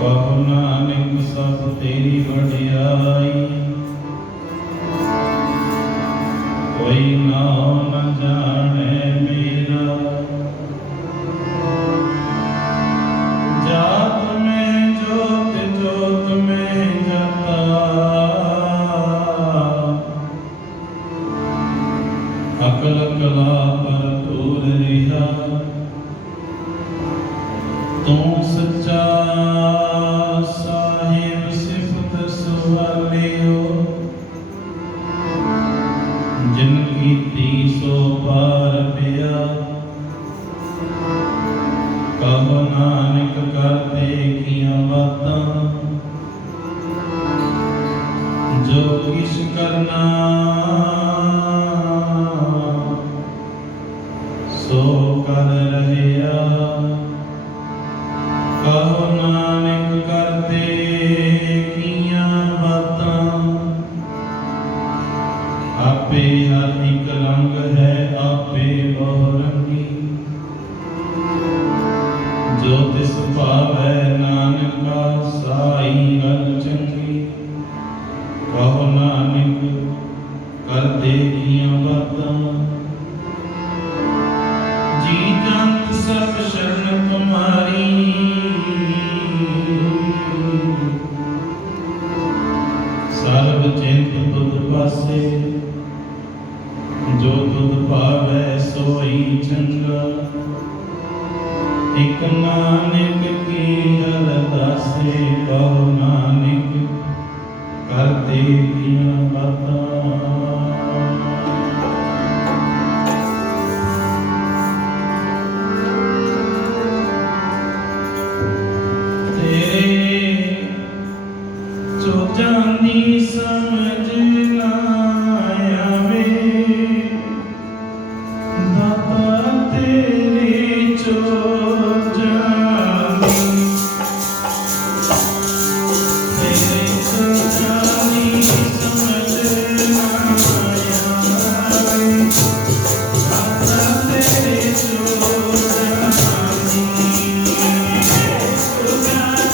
ਕਹੋ ਨਾਨਕ ਸਭ ਤੇਰੀ ਵਡਿਆਈ, ਕੋਈ ਨਾਉ ਨ ਜਾਣੈ ਮੇਰਾ। ਜਾਤ ਮੈਂ ਜੋਤ ਜੋਤ ਮੈਂ ਜਤਾ, ਅਕਲ ਕਲਾ ਭਰਪੂਰ ਰਿਹਾ। ਤੂੰ ਸੱਚਾ ਸਾਹਿਬ ਸਿਫਤ ਸਵਾਲਿਓ, ਜਿਨ ਕੀਤੀ ਸੋ ਪਾਰ ਪਿਆ। ਕਹੋ ਨਾਨਕ ਕਰਤੇ ਕੀਆਂ ਬਾਤਾਂ, ਜੋ ਕਿਛ ਕਰਨਾ ਸੋ ਕਰ ਰਹਿਆ। ਕਹੋ ਨਾਨਕ ਕਰਤੇ ਕੀਆਂ ਬਾਤਾਂ, ਆਪੇ ਹਰ ਇੱਕ ਰੰਗ ਹੈ ਆਪੇ ਬਹੁ ਰੰਗੀ। ਜੋ ਤਿਸ ਭਾਵੈ ਨਾਨਕਾ ਸਾਈ ਗੱਲ ਚੰਗੀ। ਕਹੋ ਨਾਨਕ ਕਰਤੇ ਕੀਆਂ ਬਾਤਾਂ, ਜੀ ਜੰਤ ਸਭ ਸ਼ਰਨ ਤੁਮਾਰੀ। ਸਰਬ ਚਿੰਤ ਤੁਧ ਪਾਸੇ, ਜੋ ਤੁਧ ਭਾਵੈ ਸੋਈ ਚੰਗਾ। ਇਕ ਨਾਨਕ ਕੀ ਅਰਦਾਸੇ, ਕਹੋ ਨਾਨਕ ਕਰਤੇ ਕੀਆਂ ਬਾਤਾਂ। ਚੋਜਾਂ ਦੀ ਸਮਝ ਨਾ ਆਵੇ, ਦਾਤਾ ਤੇਰੇ ਚੋਜਾਂ ਦੀ। ਤੇਰੇ ਚੋਜਾਂ ਦੀ ਸਮਝ ਨਾ ਆਵੇ, ਦਾਤਾ ਤੇਰੇ ਚੋਜਾਂ ਦੀ। ਚੋਜਾਂ ਦੀ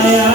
Yeah.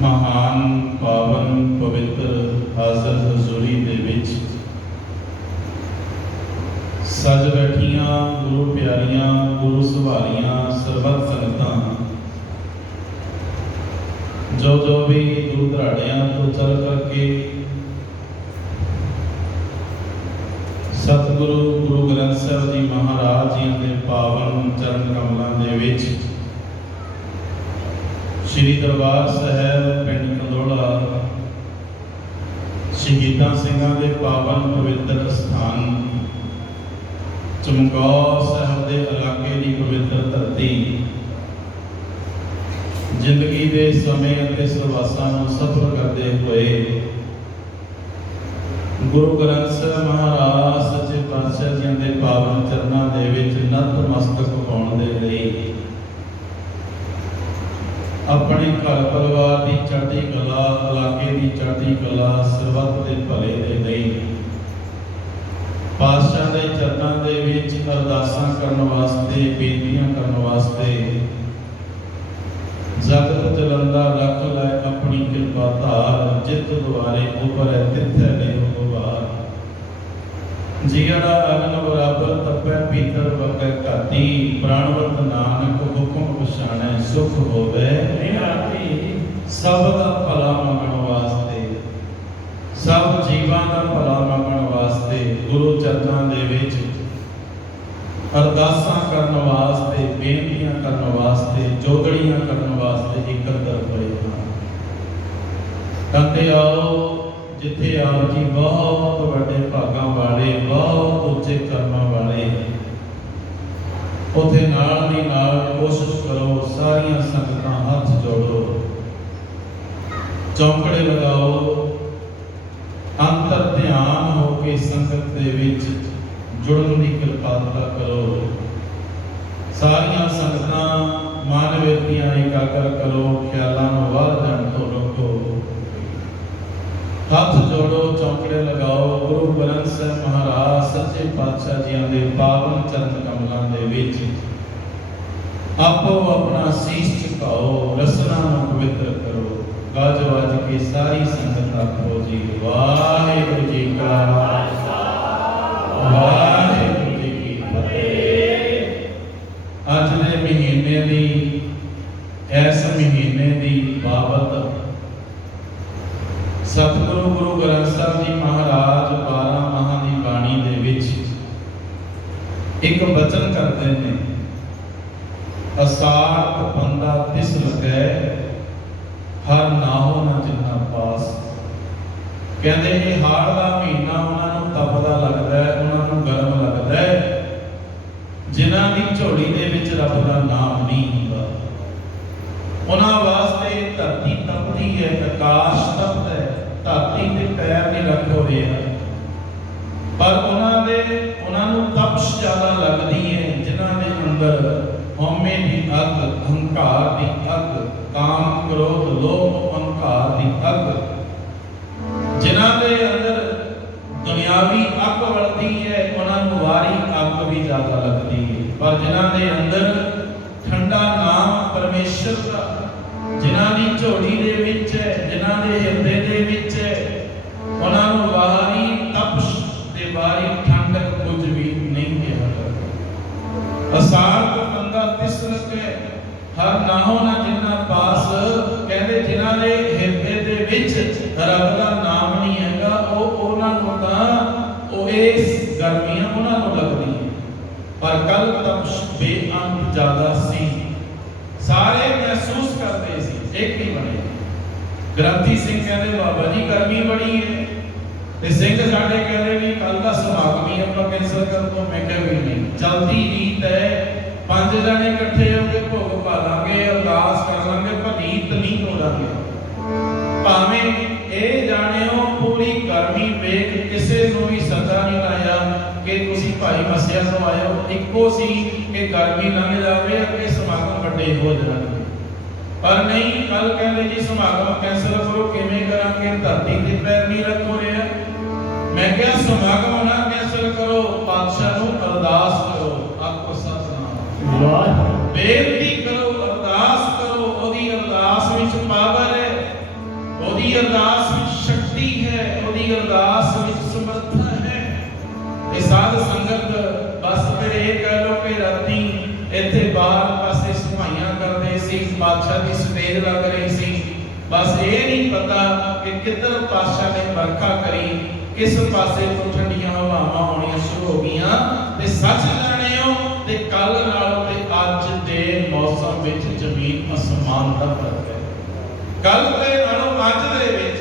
महान पावन पवित्र हाजर हजूरी दे विच सज बैठियां गुरु प्यारियां गुरु सुभारियां सरबत संगतां जो जो भी दूर दराड़ियां तो चल करके सतगुरु गुरु ग्रंथ साहिब जी महाराज जी के पावन चरण कमलों दे विच श्री दरबार साहब पिंड कंदोला शहीदां सिंघां दे पावन पवित्र स्थान चमकौर साहब के इलाके की पवित्र धरती जिंदगी के समय और सरवासां नूं सफर करते हुए गुरु ग्रंथ साहिब महाराज सच्चे पातशाह अपने घर परिवार की चढ़ती कला, इलाके की चढ़ती कला, सरबत के भले दे लई पातशाह के चरणों के विच अरदासां करन वास्ते, बेनतियां करन वास्ते जगत चलंदा रख लै अपनी कृपा धार, जित द्वारे उपर तिथै ले उबार। जिगड़ा अग्न बराबर तपै पीतल वकै घाती, प्राणवत नानक हुक्म पछाणै सुख होवे निराती। सब दा भला मंगण वास्ते, सब जीवां दा भला मंगण वास्ते गुरु चरणां दे विच अरदासां करन वास्ते, बेनतियां करन वास्ते, जोगड़ियां करन वास्ते इकत्र होए हां। कहते आओ जिथे आप जी बहुत बड़े भागां वाले, बहुत उच्चे कर्मां वाले, उथे नाल दी नाल कोशिश करो, सारियां संगतां हाथ जोड़ो, चौंकड़े लगाओ, अंतर ध्यान हो के संगत दे विच जुड़न दी कृपालता करो। सारियां संगतां मन विरतियां एकाग्र करो, ख्यालां नूं वार जाण तों रोको, हाथ जोड़ो, चौंकड़े लगाओ। गुरु ग्रंथ साहिब महाराज सच्चे पातशाह जी दे पावन चरण कमलों दे विच आपो अपना शीश झुकाओ, रसना नूं पवित्र करो। गज वज के सारी संगत आखो जी वाहिगुरू जी का खालसा, वाहिगुरू जी की फतेह। अज दे महीने दी, इस महीने दी बाबत सतगुरु गुरु ग्रंथ साहिब जी महाराज 12 माह की बाणी दे विच एक वचन करते हैं, असार बंदा तिस लगे हर नाहो ना जिन्ना पास। कहते हैं हाड़ का महीना उन्होंने तपदा लगता है, उन्होंने गर्म लगता है जिन्हां दी झोली दे विच रब दा नाम नहीं हुंदा। उन्हां वास्ते धरती तपदी है, आकाश तपदा है, धरती ते पैर नहीं रख हो रहे हैं, पर उन्होंने तपश ज्यादा लगती है जिन्हां दे अंदर हौमे की अग, अहंकार की अग, काम क्रोध लोभ अहंकार की अग, जिन्हां दे अंदर दुनियावी अग वलदी है, उन्होंने वारी अग भी ज्यादा लगती है। पर जिन्हां दे अंदर ठंडा नाम परमेश्वर का जिन्हां दी झोली दे विच है, जिन्हां दे हिरदे दे विच है, उन्हां नूं वारी तपश ते वारी ठंडक कुछ भी नहीं किया करदा। असार को बंदा तिस लगे हर नाहो ना जिन्ना पास। कहंदे जिन्हां दे हिरदे दे विच रब दा नाम नहीं हैगा, उन्हां नूं तां इस गर्मियां उन्हां नूं लगदी है। पर कल तपश बेअंत ज्यादा सी, सारे महसूस करते सी, एक नहीं बने। ग्रंथी सिंह कहते बाबा जी गर्मी बड़ी है, ते सिंह साडे कहते भी कल का समागम ही अपना कैंसिल कर दो। मैं कह भी नहीं, चलती रीत है, 5 जने इकट्ठे होके भोग पा लांगे, अरदास कर लांगे, पर रीत नहीं तोड़ांगे। भावें ए जानियो पूरी गर्मी वेख किसे नूं भी सदा नहीं लाया कि तुसी भाई मसिया तो आयो, इक्को सी कि गर्मी लंघ जावे, अगे समागम बड़े हो जाणगे। पर नहीं, कल कहते जी समागम कैंसिल करो, किवें करांगे, धरती ते पैर नहीं रखो रहा। मैं क्या समागम ना कैंसिल करो, पातशाह नूं अरदास करो, आपको सतनाम बेनती करो, अरदास करो। ओदी अरदास विच पावर है, ओदी अरदास विच शक्ति है, ओदी अरदास विच समर्था है। ते साध संगत बस फिर ये कह लो कि राती इत्थे बाहर पासे सफाइयां करदे सी, पातशाह दी स्टेज लग रही सी, बस ये नहीं पता कि किधर पातशाह ने बरखा करी, किस पासे तो ठंडियां हवावां आउणियां शुरू हो गईयां। ते सच जाने हो ते कल नालों ते अज दे मौसम विच जमीन आसमान दा फर्क है। कल दे नालों अज दे विच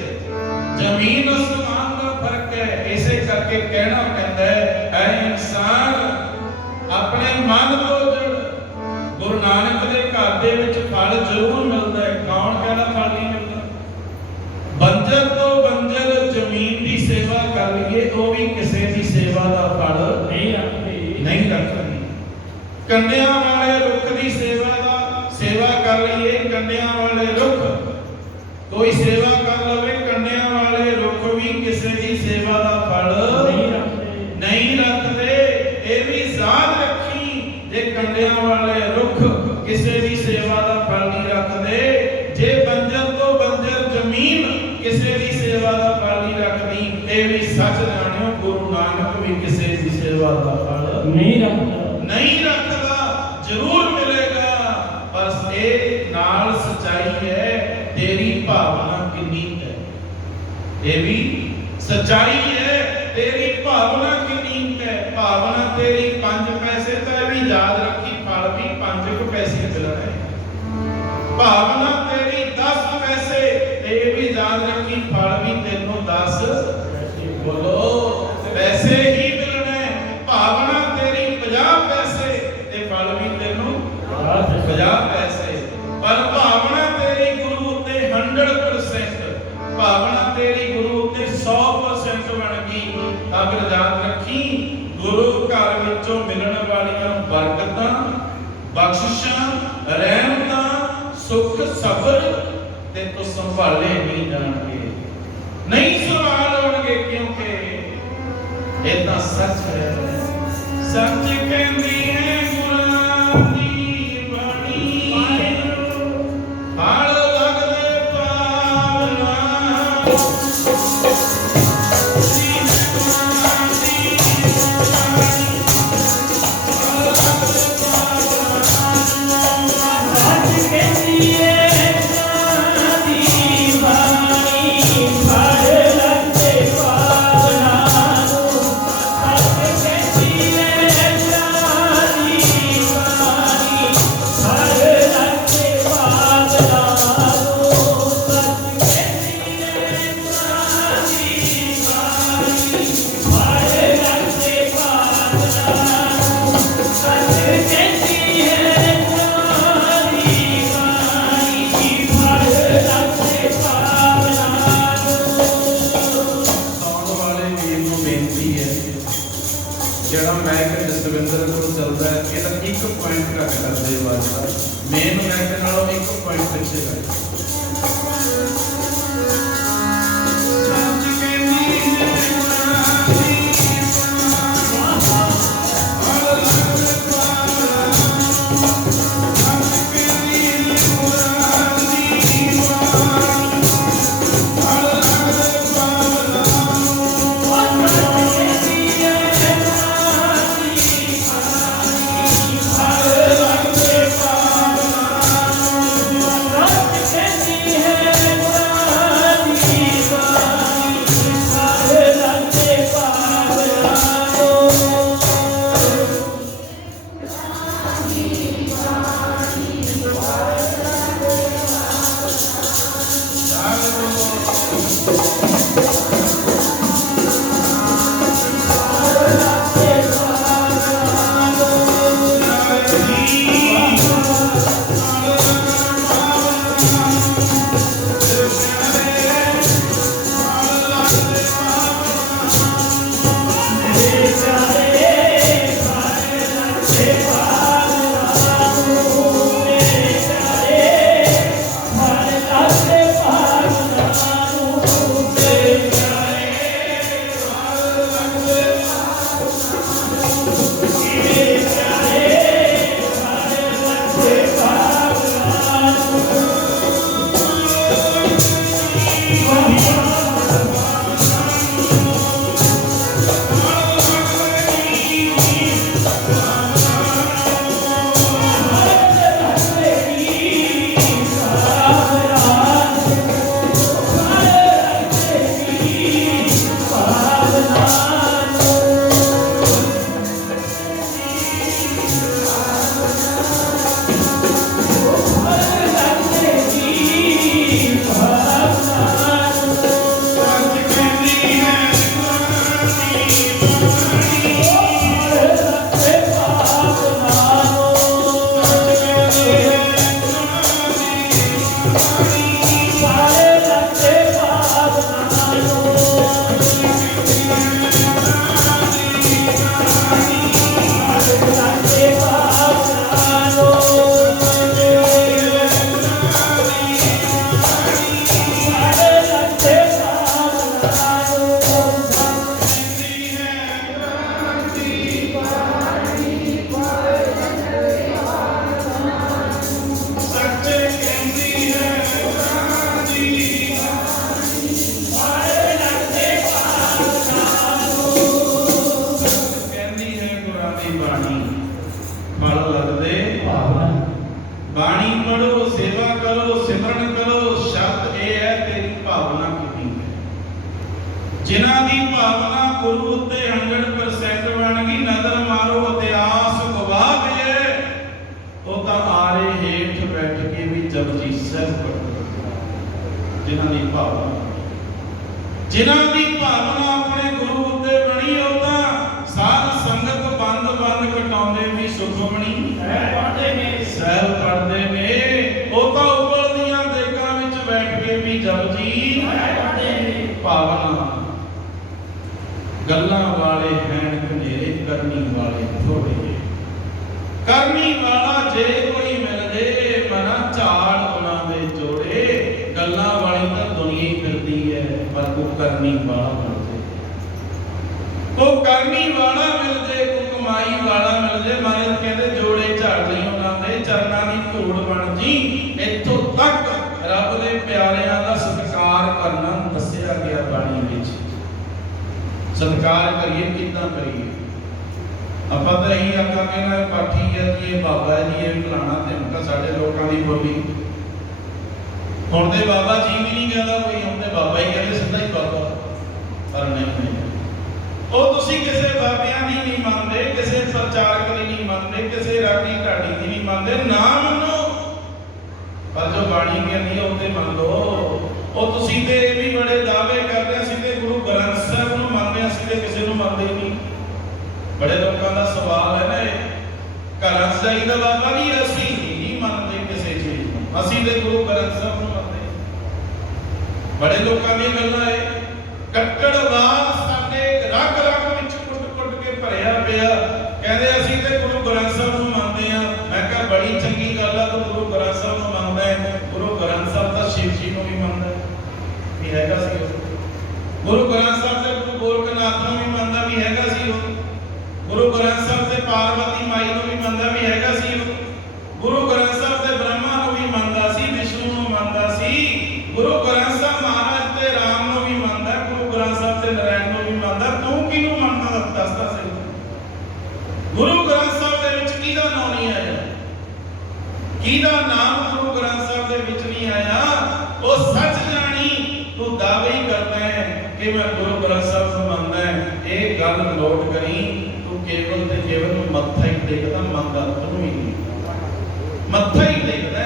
जमीन आसमान दा फर्क है। इसे करके कहना पैंदा है, ऐ इंसान अपने मन तो जुड़। गुरु नानक दे घर दे विच फल जरूर मिलदा है, कौन कहना फल नहीं मिलदा। बंजर तो बंजर जमीन की सेवा कर लईए, वो भी किसी की सेवा का फल नहीं रखती। कंडियां वाले रुख की सेवा कर लईए, कंडियां वाले रुख ਸੇਵਾ ਦਾ ਫਲ ਨਹੀਂ ਰੱਖਦਾ। नहीं रखता, जरूर मिलेगा। बस ये नाल सच्चाई है, तेरी भावना कितनी है, ये भी सच्चाई है, तेरी भावना कितनी है। भावना तेरी 5 पैसे तो भी याद रखी, फल भी 5 पैसे मिलना है। भावना तेरी 10 पैसे, ये भी याद रखी, फल भी तेनों 10 बोलो पैसे ही मिलना है। भावना तेरी 50 पैसे, ते फल भी तेनों 50 पैसे। पर भावना तेरी गुरु उत्ते 100%, भावना तेरी गुरु उत्ते 100% बन गई। अगर याद रखी, गुरु घर विचों मिलण वालियां बरकतां, बख्शिशां, रहमतां, सुख सबर ते तो संभाले नहीं जाणगे, नहीं संभाल होणगे, क्योंकि इतना सच है। सच कहंदी है गुरां दी बाणी, हाल लगदे पावना। ਜਿਹੜਾ ਮੈਂ ਕਿ ਜਸਵਿੰਦਰ ਕੋਲ ਚੱਲਦਾ ਹੈ, ਇਹਦਾ 1 ਪੁਆਇੰਟ ਘੱਟ ਕਰਦੇ ਵਾਸਤਾ ਮੇਨ ਮੈਕ ਨਾਲੋਂ 1 ਪੁਆਇੰਟ ਪਿੱਛੇ ਹੈ। करती बाणी फल लगदे भावना बाणी पढ़ो सेवा करो सिमरन करो शब्द ये है तेरी भावना कितनी है जिन्हां दी भावना गुरु उत्ते 100% बन गई नजर मारो इतिहास गवाह पे है वो तो आरे हेठ बैठ के भी जपजी साहिब पढ़ो जिन्हां दी भावना अपने गुरु उत्ते बनी हो तां साध संगत बंद बंद कटाउंदे भी सुखमणी सहब पढ़ते ने वो तो उबलदियां देगां विच बैठ के भी जपजी भावना गल्लां वाले हैं कनेरे करनी वाले थोड़े करनी वाला जे कोई मिल जे मना झाड़ उन्हां दे जोड़े गल्लां वाली तां दुनिया ही फिरदी है पर को करनी वाला मिल जे को करनी वाला मिल जे को कमाई वाला मिल जे मारे कहते जोड़े झाड़ नहीं उन्हां दे चरनां दी धूड़ बन जी इत्थों तक रब दे प्यारिਆਂ ਦਾ ਸਤਿਕਾਰ ਕਰਨਾ ਦੱਸਿਆ ਗਿਆ ਬਾਣੀ ਵਿੱਚ सत्कार करिए कितना करिए ਆਪਾਂ ਤਾਂ ਇਹੀ ਆਖਾਂਗੇ ਨਾ ਪਾਠੀ ਹੈ ਜੀ ਇਹ ਬਾਬਾ ਜੀ ਇਹ ਫਲਾਣਾ ਤੇ ਉਨਕਾ ਸਾਡੇ ਲੋਕਾਂ ਦੀ ਬੋਲੀ ਹੁਣ ਤੇ ਬਾਬਾ ਜੀ ਵੀ ਨਹੀਂ ਕਹਿੰਦਾ ਕੋਈ ਹੁਣ ਤੇ ਬਾਬਾ ਹੀ ਕਹਿੰਦੇ ਸਿੱਧਾ ਹੀ ਬਾਬਾ ਪਰ ਨਹੀਂ ਉਹ ਤੁਸੀਂ ਕਿਸੇ ਬਾਬਿਆਂ ਦੀ ਨਹੀਂ ਮੰਨਦੇ ਕਿਸੇ ਪ੍ਰਚਾਰਕ ਦੀ ਨਹੀਂ ਮੰਨਦੇ ਕਿਸੇ ਰਾਗੀ ਢਾਡੀ ਦੀ ਨਹੀਂ ਮੰਨਦੇ ਨਾ ਮੰਨੋ ਪਰ ਜੋ ਬਾਣੀ ਕਹਿੰਦੀ ਹੈ ਉਹਤੇ ਮੰਨ ਲਓ ਉਹ ਤੁਸੀਂ ਤੇ ਇਹ ਵੀ ਬੜੇ ਦਾਅਵੇ ਕਰਦੇ ਅਸੀਂ ਤੇ ਗੁਰੂ ਗ੍ਰੰਥ ਸਾਹਿਬ ਨੂੰ ਮੰਨਦੇ ਅਸੀਂ ਤੇ ਕਿਸੇ ਨੂੰ ਮੰਨਦੇ ਨਹੀਂ ਬੜੇ ਲੋਕਾਂ ਦਾ ਸਵਾਲ ਹੈ ਨਾ ਇਹ ਘਰਾਂ ਚਾਹੀਦਾ ਬਾਬਾ ਵੀ ਅਸੀਂ ਨਹੀਂ ਮੰਨਦੇ ਕਿਸੇ ਚੀਜ਼ ਨੂੰ ਅਸੀਂ ਤੇ ਗੁਰੂ ਗ੍ਰੰਥ ਸਾਹਿਬ ਨੂੰ ਮੰਨਦੇ ਬੜੇ ਲੋਕਾਂ ਦੀਆਂ ਗੱਲਾਂ ਹੈ ਕੱਟੜਵਾਦ ਸਾਡੇ ਰਗ ਰਗ ਵਿੱਚ ਕੁੱਟ ਕੇ ਭਰਿਆ ਪਿਆ ਕਹਿੰਦੇ ਅਸੀਂ ਤੇ ਗੁਰੂ ਗ੍ਰੰਥ ਸਾਹਿਬ ਨੂੰ ਮੰਨਦੇ ਆ ਮੈਂ ਕਿਹਾ ਬੜੀ ਚੰਗੀ ਗੱਲ ਆ ਤੂੰ ਗੁਰੂ ਗ੍ਰੰਥ ਸਾਹਿਬ ਨੂੰ ਮੰਨਦਾ ਹੈ ਗੁਰੂ ਗ੍ਰੰਥ ਸਾਹਿਬ ਦਾ ਸ਼ਿਵ ਜੀ ਨੂੰ ਵੀ ਮੰਨਦਾ ਵੀ ਹੈਗਾ ਸੀ ਗੁਰੂ ਗ੍ਰੰਥ ਸਾਹਿਬ ਦੇ ਗੁਰੂ ਗੋਰਖਨਾਥ ਨੂੰ ਵੀ ਮੰਨਦਾ ਵੀ ਹੈਗਾ ਸੀ ਗੁਰੂ ਗ੍ਰੰਥ ਸਾਹਿਬ ਦੇ ਪਾਰਵਤੀ ਮਾਈ ਨੂੰ ਵੀ ਮੰਨਦਾ ਵੀ ਹੈਗਾ ਸੀ ਗੁਰੂ ਗ੍ਰੰਥ ਸਾਹਿਬ ਦੇ ਬ੍ਰਹਮਾ ਨੂੰ ਵੀ ਮੰਨਦਾ ਸੀ ਵਿਸ਼ਨੂੰ ਨੂੰ ਮੰਨਦਾ ਸੀ ਗੁਰੂ ਗ੍ਰੰਥ ਸਾਹਿਬ ਮਹਾਰਾਜ ਤੇ ਰਾਮ ਨੂੰ ਵੀ ਮੰਨਦਾ ਗੁਰੂ ਗ੍ਰੰਥ ਸਾਹਿਬ ਤੇ ਨਰਾਇਣ ਨੂੰ ਵੀ ਮੰਨਦਾ ਤੂੰ ਕਿਹਨੂੰ ਮੰਨਦਾ ਦੱਸਦਾ ਸੀ ਗੁਰੂ ਗ੍ਰੰਥ ਸਾਹਿਬ ਦੇ ਵਿੱਚ ਕਿਹਦਾ ਨਾਮ ਨਹੀਂ ਆਇਆ ਕਿਹਦਾ ਨਾਮ ਗੁਰੂ ਗ੍ਰੰਥ ਸਾਹਿਬ ਦੇ ਵਿੱਚ ਨਹੀਂ ਆਇਆ ਉਹ ਸੱਚ ਜਾਣੀ ਤੂੰ ਦਾਅਵੇ ਹੀ ਕਰਦਾ ਹੈ ਕਿ ਮੈਂ ਗੁਰੂ ਗ੍ਰੰਥ ਸਾਹਿਬ ਨੂੰ ਮੰਨਦਾ ਹੈ ਇਹ ਗੱਲ ਨੋਟ ਕਰੀ ਤੂੰ ਕੇਵਲ ਤੇ ਕੇਵਲ ਮੱਥਾ ਹੀ ਟੇਕਦਾ ਮੰਨਦਾ ਤੂੰ ਵੀ ਨਹੀਂ ਮੱਥਾ ਹੀ ਟੇਕਦਾ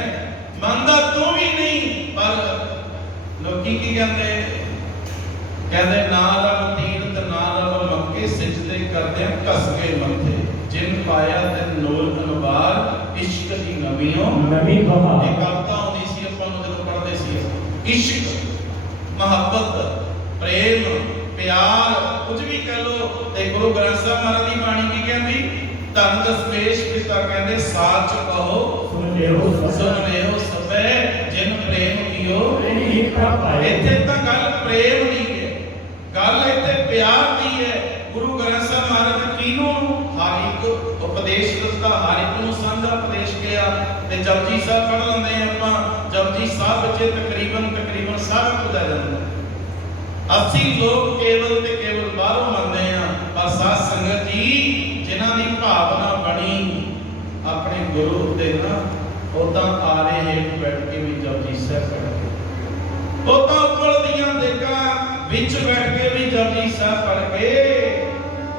ਮੰਨਦਾ ਤੂੰ ਵੀ ਨਹੀਂ ਪਰ ਲੋਕੀ ਕੀ ਕਹਿੰਦੇ ਨਾ ਰੱਬ ਤੀਰਥ ਨਾ ਰੱਬ ਮੱਕੇ ਸਿਜਦੇ ਕਰਦੇ ਘਸ ਕੇ ਮੱਥੇ ਜਿਨ ਪਾਇਆ ਤੇ ਨੂਰ ਅਨਵਾਰ ਇਸ਼ਕ ਦੀ ਨਵੀਂ ਬਹਾਰ ਇਹ ਕਵਿਤਾ ਹੁੰਦੀ ਸੀ ਆਪਾਂ ਨੂੰ ਜਦੋਂ ਪੜ੍ਹਦੇ ਸੀ ਇਸ਼ਕ ਮੁਹੱਬਤ ਪ੍ਰੇਮ ਪਿਆਰ ਕੁਝ ਵੀ ਕਹ ਲੋ ਤੇ ਗੁਰੂ ਗ੍ਰੰਥ ਸਾਹਿਬ ਮਹਾਰਾਜ ਦੀ ਬਾਣੀ ਕੀ ਕਹਿੰਦੀ ਧੰਨ ਦਸਮੇਸ਼ ਪਿਤਾ ਕਹਿੰਦੇ ਸਾਚ ਕਹੋ ਸੁਣ ਲਿਓ ਸਭੇ ਜਿਨ ਪ੍ਰੇਮ ਕੀਓ ਇੱਥੇ ਤਾਂ ਗੱਲ ਪ੍ਰੇਮ ਦੀ ਹੈ ਗੱਲ ਇੱਥੇ ਪਿਆਰ ਦੀ ਹੈ ਗੁਰੂ ਗ੍ਰੰਥ ਸਾਹਿਬ ਮਹਾਰਾਜ ਕਿਹਨੂੰ ਹਰ ਇੱਕ ਉਪਦੇਸ਼ ਦਿੱਤਾ ਹਰ ਇੱਕ ਨੂੰ ਸਾਂਝਾ ਉਪਦੇਸ਼ ਕਿਹਾ ਤੇ ਜਪਜੀ ਸਾਹਿਬ ਪੜ੍ਹ ਲੈਂਦੇ ਆਪਾਂ ਜਪਜੀ ਸਾਹਿਬ ਵਿੱਚ ਤਕਰੀਬਨ ਸਭ ਕੁਝ ਆ ਜਾਂਦਾ ਅਸੀਂ ਲੋਕ ਕੇਵਲ ਤੇ ਕੇਵਲ ਬਾਹਰੋਂ ਮੰਨਦੇ ਆ ਪਰ ਸਾਧ ਸੰਗਤ ਜੀ ਜਿਨ੍ਹਾਂ ਦੀ ਭਾਵਨਾ ਬਣੀ ਆਪਣੇ ਗੁਰੂ ਦੇ ਨਾ ਉਹ ਤਾਂ ਆਰੇ ਹੇਠ ਬੈਠ ਕੇ ਵੀ ਜਪਜੀ ਸਾਹਿਬ ਪੜ੍ਹਦੇ ਉਹ ਤਾਂ ਉੱਪਰ ਦੀਆਂ ਦੇਗਾਂ ਵਿੱਚ ਬੈਠ ਕੇ ਵੀ ਜਪਜੀ ਸਾਹਿਬ ਪੜ੍ਹ ਕੇ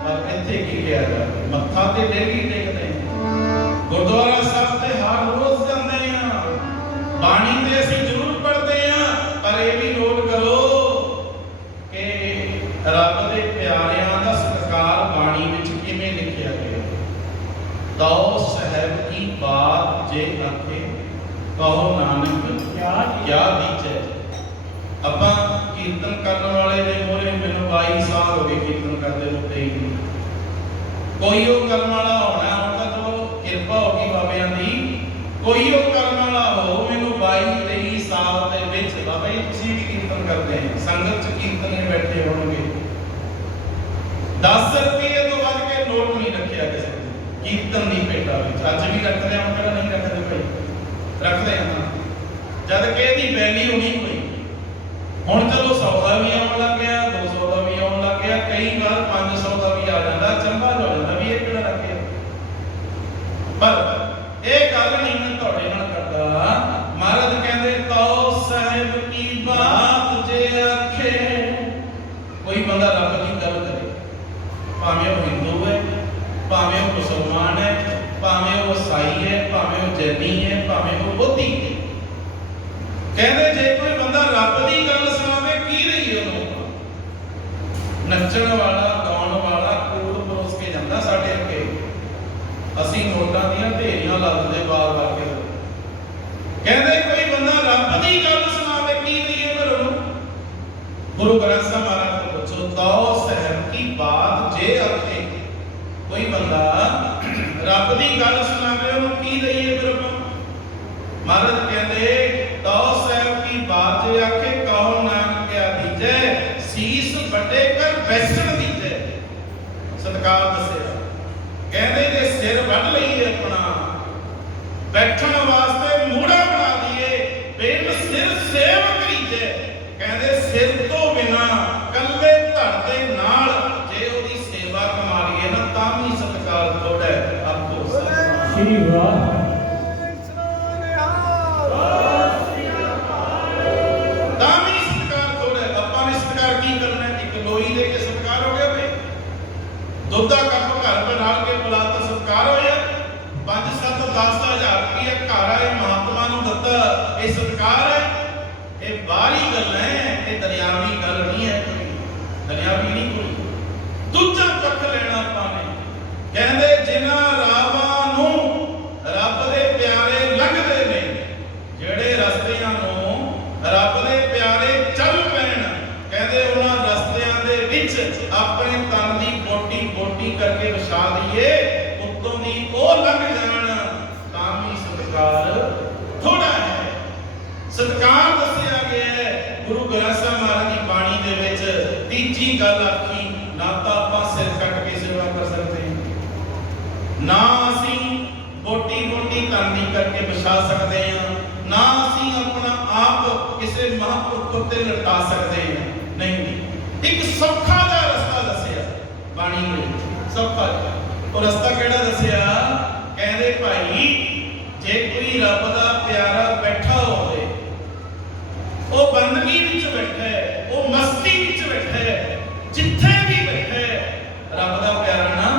ਪਰ ਇੱਥੇ ਕੀ ਕਿਹਾ ਜਾਂਦਾ ਮੱਥਾ ਤੇ ਡੇਲੀ ਟੇਕਦੇ ਗੁਰਦੁਆਰਾ ਸਾਹਿਬ ਤੇ ਹਰ ਰੋਜ਼ ਜਾਂਦੇ ਆ ਬਾਣੀ ਤੇ ਅਸੀਂ ਜ਼ਰੂਰ ਪੜ੍ਹਦੇ ਆ ਪਰ ਇਹ ਵੀ ਨੋਟ ਕਰੋ ਰੱਬ ਦੇ ਪਿਆਰਿਆਂ ਦਾ ਸਤਿਕਾਰ ਬਾਣੀ ਵਿੱਚ ਕਿਵੇਂ ਲਿਖਿਆ ਗਿਆ ਦੌ ਸਾਹਿਬ ਕੀ ਬਾਤ ਜੇ ਆਖੇ ਕਹੋ ਨਾਨਕ ਕਿਆ ਵਿਚੈ ਆਪਾਂ ਕੀਰਤਨ ਕਰਨ ਵਾਲੇ ਦੇ ਮੋਰੇ ਮੈਨੂੰ 22 ਸਾਲ ਹੋ ਗਏ ਕੀਰਤਨ ਕਰਦੇ ਨੂੰ ਤੇ ਕੋਈ ਉਹ ਕਰਨ ਵਾਲਾ ਹੋਣਾ ਹੁਣ ਤਾਂ ਚਲੋ ਕਿਰਪਾ ਹੋ ਗਈ ਬਾਬਿਆਂ ਦੀ ਕੋਈ ਉਹ ਕਰਨ ਵਾਲਾ ਹੋ ਮੈਨੂੰ 22 23 ਸਾਲ ਦੇ ਵਿੱਚ ਬਾਬਾ ਜੀ ਤੁਸੀਂ ਵੀ ਕੀਰਤਨ ਕਰਦੇ ਆ ਸੰਗਤ ਚ ਕੀਰਤਨੀਏ ਬੈਠੇ ਹੋਣਗੇ 10 ਰੁਪਏ ਤੋਂ ਵੱਧ ਕੇ ਨੋਟ ਨਹੀਂ ਰੱਖਿਆ ਕਿਸੇ ਨੇ ਕੀਰਤਨ ਦੀ ਭੇਟਾ ਵਿੱਚ ਅੱਜ ਵੀ ਰੱਖਦੇ ਆ ਕਿਹੜਾ ਨਹੀਂ ਰੱਖਦੇ ਭਾਈ ਰੱਖਦੇ ਆ ਜਦ ਕਿ ਇਹਦੀ ਵੈਲਿਊ ਨਹੀਂ ਹੋਈ ਹੁਣ ਚਲੋ 100 ਦਾ ਵੀ ਆਉਣ ਲੱਗ ਗਿਆ 200 ਦਾ ਵੀ ਆਉਣ ਲੱਗ ਗਿਆ ਕਈ ਵਾਰ 500 ਦਾ ਵੀ ਆ ਜਾਂਦਾ ਚੰਗਾ ਹੋ ਜਾਂਦਾ ਵੀ ਇਹ ਕਿਹੜਾ ਰੱਖਿਆ जैनी है भावें वो बोधी है। कहते जे कोई बंदा रब की गल सुनावे की रही उन्होंने नचण वाला गाउण वाला कूड़ परोस के जाता साडे अगे असीं नोटां दीयां ढेरियां ला दिंदे बार बार के। कहते कोई बंदा रब की गल सुनावे की रही है घरों। गुरु ग्रंथ साहिब महाराज को पूछो दो सहब की बात जे आखे कोई बंदा रब की गल सुनावे उन्होंने की रही है घरों। महाराज कहते दो सहब की बात जे आखे कहो नानक क्या दीजै शीस बटे कर बैठण दीजै। सत्कार दस्सिया कहते जे सिर वढ लईए अपना बैठण वास्ते मूड़ा बना दिए बिन सिर सेव करीजे। कहते सिर तो बिना कल्ले धड़ दे नाल जे ओदी सेवा कमा लईए ना तां भी सत्कार थोड़ा है। आपको श्री वाह दुध का कप घर बना के पिला तो सत्कार होया। 5-7 10 हज़ार रुपया घर आए महात्मा नूं दत्ता ये सत्कार है। ये बाहरी गल है ये दुनियावी गल नहीं है दुनियावी नहीं कोई। दूजा पक्ष लेना पाने कहते जिन्हां रावां नूं रब दे प्यारे लंघदे ने जेड़े रस्तियां नूं रब दे प्यारे चल पैण कहते उन्हां रस्तियां दे विच अपने तन दी बोटी करके विछा दिए उत्तों दी ओ लग जान तां भी सत्कार थोड़ा है। सत्कार दस्सिया गया है गुरु ग्रंथ साहिब महाराज की बाणी दे विच। तीजी गल आखी ना तां आपां सिर कट के सेवा कर सकते हैं ना असीं बोटी तन दी करके विछा सकते हैं ना असीं अपना आप किसी महापुरुख ते लटा सकते हैं। नहीं एक सौखा दा रस्ता दस्सिया बाणी में सौखा और रस्ता केड़ा दस्सिया। कहते भाई जे कोई रब दा प्यारा बैठा होवे ओ बंदगी विच बैठा है ओ मस्ती विच बैठा है जिथे भी बैठा है रब दा प्यारा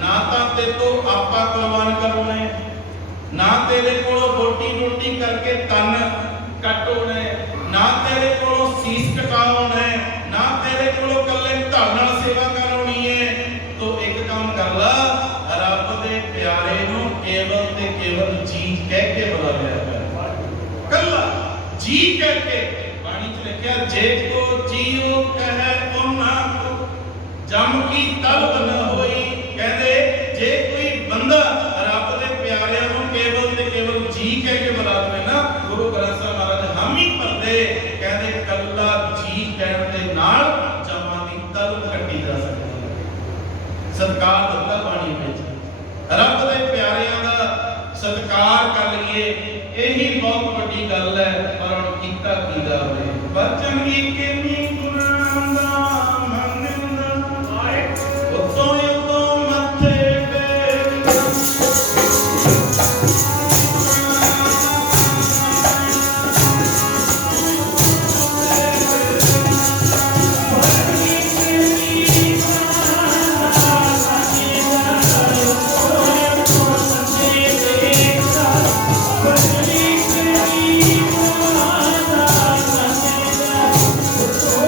ना तां ते तो आपा कुर्बान करने ना तेरे कोलों बोटी करके तन कटोने ना तेरे कोलों शीश कटाओने ना तेरे कोलों कल्ले धड़ नाल सेवा कराउणी है। तो एक काम कर ला रब दे प्यारे नूं केवल ते केवल जी कह के बुला लिया कल्ला जी कह के। बाणी च लिखिया जे को जीओ कहे उन्ना को जम की तलब न होई। कहते जे कोई बंदा रब दे प्यारे नूं केवल ते केवल जी कह के बुला ले ना गुरु ग्रंथ साहिब महाराज हम ही भरदे कहते कल्ला जी कहण दे नाल जमां दी तलब कट्टी जा सकदी है। सत्कार दत्ता बाणी विच रब दे प्यारिਆਂ ਦਾ सत्कार कर लईए यही बहुत बड़ी गल है। पर हुण कीता की जावे बचन की नी गुरां दा मनदा उतों उतों मथे Oh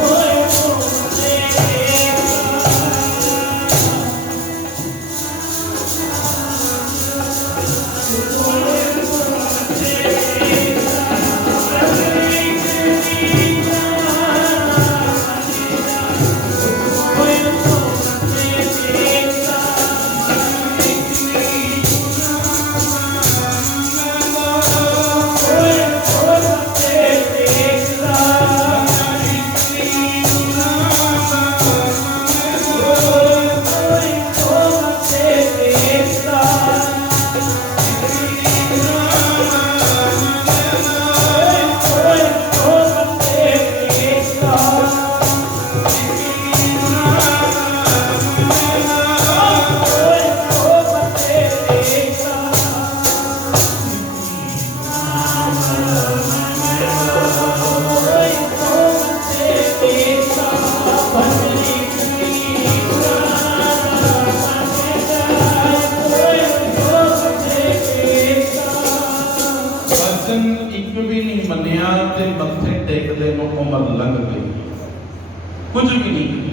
ਵਚਨ ਇੱਕ ਵੀ ਨਹੀਂ ਮੰਨਿਆ ਤੇ ਮੱਥੇ ਟੇਕਦੇ ਨੂੰ ਉਮਰ ਲੰਘ ਗਈ, ਕੁਝ ਵੀ ਨਹੀਂ ਮਿਲਿਆ।